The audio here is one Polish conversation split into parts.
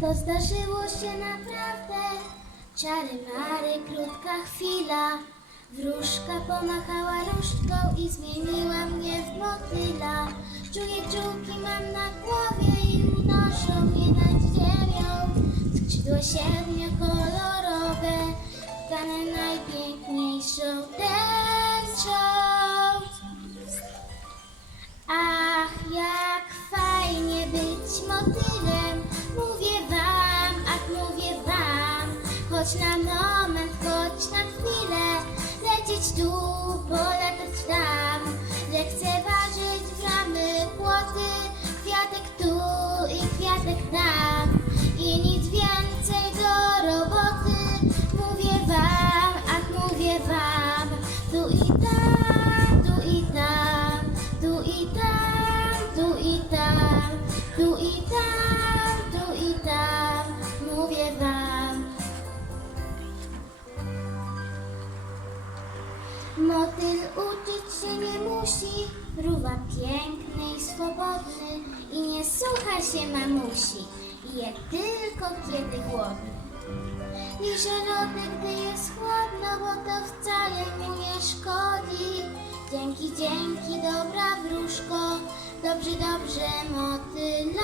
To zdarzyło się naprawdę. Czary mary, krótka chwila. Wróżka pomachała różdżką i zmieniła mnie w motyla. Czuję czułki mam na głowie i unoszą mnie nad ziemią. Skrzydła siedmiokolorowe, tkane najpiękniejszą tęczą. Ach, mówię wam. Tu i tam, tu i tam, tu i tam, tu i tam, tu i tam, tu i tam, mówię wam. Motyl uczyć się nie musi, mruwa piękny i swobodny i nie słucha się mamusi, je tylko kiedy głodny. Liże lody, gdy jest chłodno, bo to wcale mu nie szkodzi. Dzięki, dzięki, dobra wróżko, dobrze, dobrze motylowi.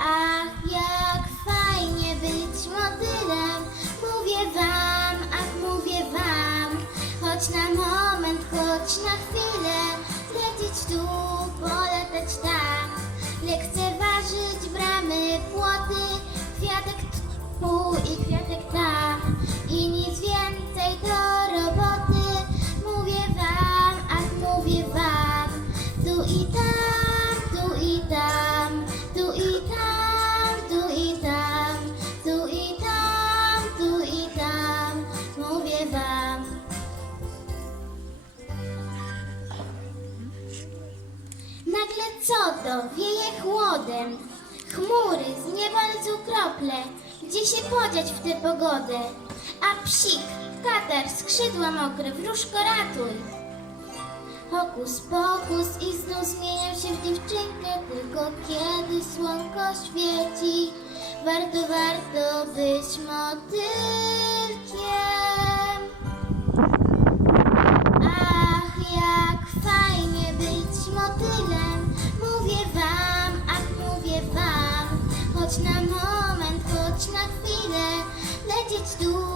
Ach, jak fajnie być motylem, mówię wam, ach, mówię wam. Choć na moment, choć na chwilę, co to? Wieje chłodem. Chmury, z nieba lecą krople. Gdzie się podziać w tę pogodę? A psik, katar, skrzydła mokre, wróżko ratuj. Hokus pokus i znów zmieniam się w dziewczynkę Tylko kiedy słonko świeci Warto, warto być motylkiem na moment, choć na chwilę Lecieć tu,